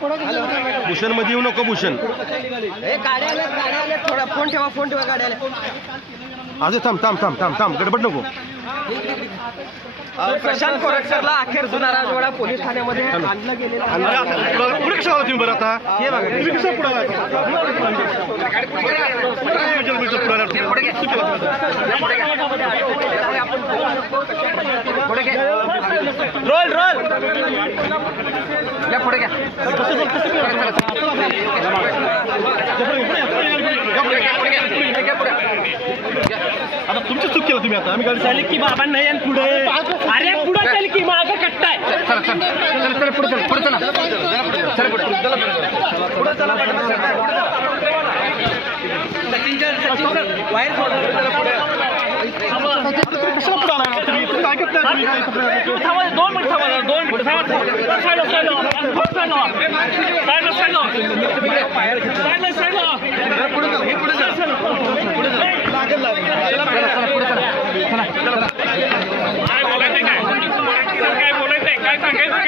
भूषण मध्ये येऊ नको भूषण थोडा फोन ठेवा गाड्याला अजय थांब थांब थांब थांब थांब गडबड नको. प्रशांत कोरटकरला अखेर जुना राजवाडा पोलीस ठाण्यामध्ये आणलं गेलेलं पुढे कशा तुम्ही बरं आता हे बघा तुम्ही कसं रोल रोल या पुढे घ्या आता तुमची चूक केलं तुम्ही आता आम्ही गाडी चालेल की बाबा नाही आणि पुढे अरे पुढे चालेल की मागं कट्टाय वायर दोन मिनिट काय बोलायचंय काय सांगायचं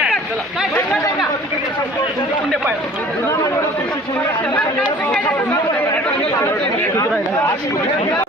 काय